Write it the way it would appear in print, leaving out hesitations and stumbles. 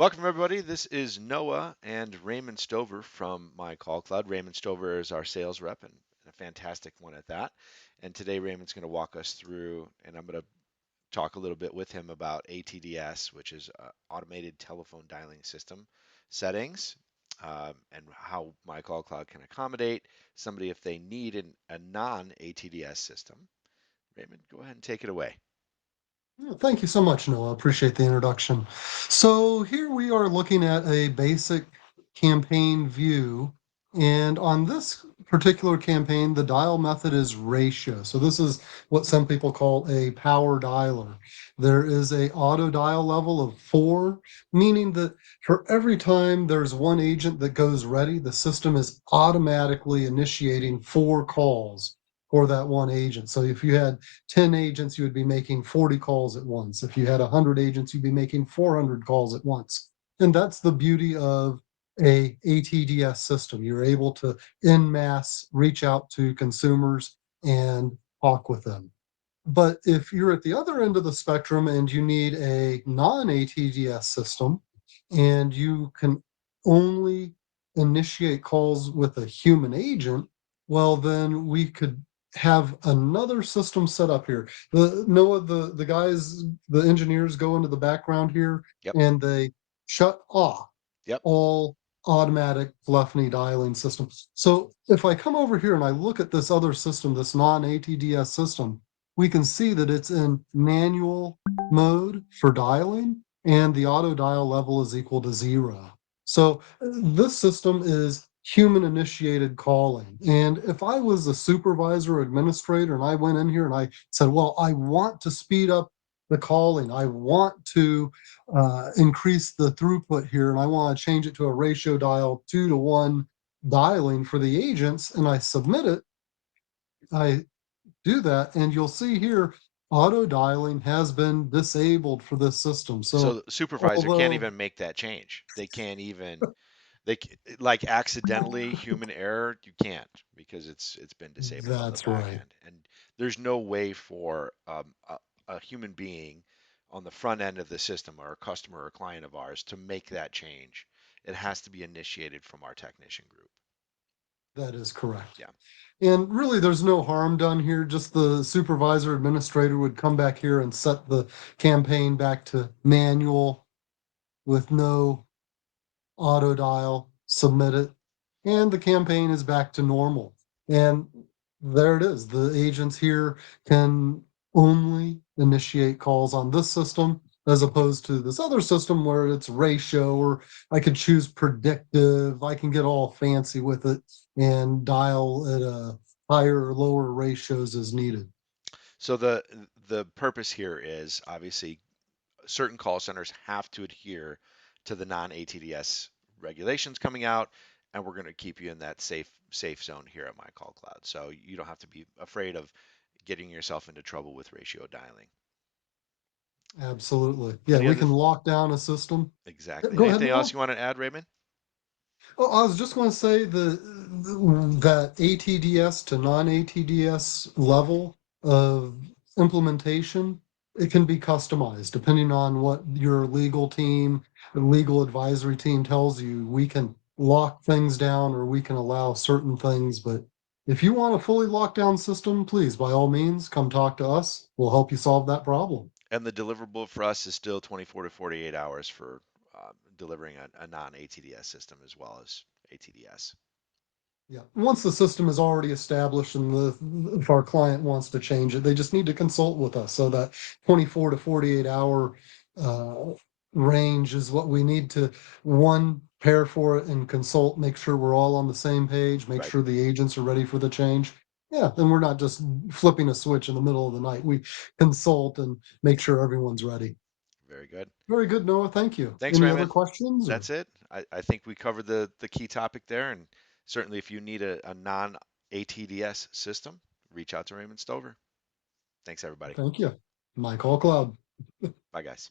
Welcome, everybody. This is Noah and Raymond Stover from MyCallCloud. Raymond Stover is our sales rep and a fantastic one at that. And today, Raymond's going to walk us through, and I'm going to talk a little bit with him about ATDS, which is Automated Telephone Dialing System settings, and how MyCallCloud can accommodate somebody if they need a non-ATDS system. Raymond, go ahead and take it away. Yeah, thank you so much, Noah. I appreciate the introduction. So here we are looking at a basic campaign view. And on this particular campaign, the dial method is ratio. So this is what some people call a power dialer. There is a auto dial level of 4, meaning that for every time there's one agent that goes ready, the system is automatically initiating 4 calls for that one agent. So if you had 10 agents, you would be making 40 calls at once. If you had 100 agents, you'd be making 400 calls at once. And that's the beauty of a ATDS system. You're able to en masse reach out to consumers and talk with them. But if you're at the other end of the spectrum and you need a non ATDS system and you can only initiate calls with a human agent, well, then we could have another system set up here. The guys, the engineers go into the background here Yep, and they shut off yep. all automatic telephony dialing systems. So if I come over here and I look at this other system, this non ATDS system, we can see that it's in manual mode for dialing and the auto dial level is equal to 0. So this system is human initiated calling. And if I was a supervisor or administrator and I went in here and I said, well, I want to speed up the calling, I want to increase the throughput here, and I want to change it to a ratio dial 2-to-1 dialing for the agents, and I submit it, I do that, and you'll see here auto dialing has been disabled for this system. So So the supervisor can't although even make that change. They can't even like accidentally human error. You can't because it's been disabled on the that's back right. end, and there's no way for a human being on the front end of the system or a customer or client of ours to make that change. It has to be initiated from our technician group. That is correct. Yeah. And really, there's no harm done here. Just the supervisor administrator would come back here and set the campaign back to manual with no auto dial, submit it, and the campaign is back to normal. And there it is. The agents here can only initiate calls on this system as opposed to this other system where it's ratio, or I could choose predictive. I can get all fancy with it and dial at a higher or lower ratios as needed. So the purpose here is obviously certain call centers have to adhere to the non-ATDS regulations coming out, and we're going to keep you in that safe zone here at MyCallCloud. So you don't have to be afraid of getting yourself into trouble with ratio dialing. Absolutely. Yeah, Any we other can lock down a system. exactly? Go ahead, Anything else Noah. you want to add, Raymond? Oh, I was just going to say that ATDS to non-ATDS level of implementation, it can be customized depending on what your legal team, legal advisory team tells you. We can lock things down or we can allow certain things, but if you want a fully locked down system, please, by all means, come talk to us. We'll help you solve that problem. And the deliverable for us is still 24 to 48 hours for delivering a non-ATDS system as well as ATDS. Yeah. Once the system is already established and if our client wants to change it, they just need to consult with us. So that 24 to 48 hour uh, range is what we need to, one, pair for it and consult, make sure we're all on the same page, make Right. sure the agents are ready for the change. Yeah, then we're not just flipping a switch in the middle of the night. We consult and make sure everyone's ready. Very good. Very good, Noah. Thank you. Thanks, Any other Raymond. questions or? That's it. I think we covered the key topic there. And certainly, if you need a non ATDS system, reach out to Raymond Stover. Thanks, everybody. Thank you. My call cloud. Bye, guys.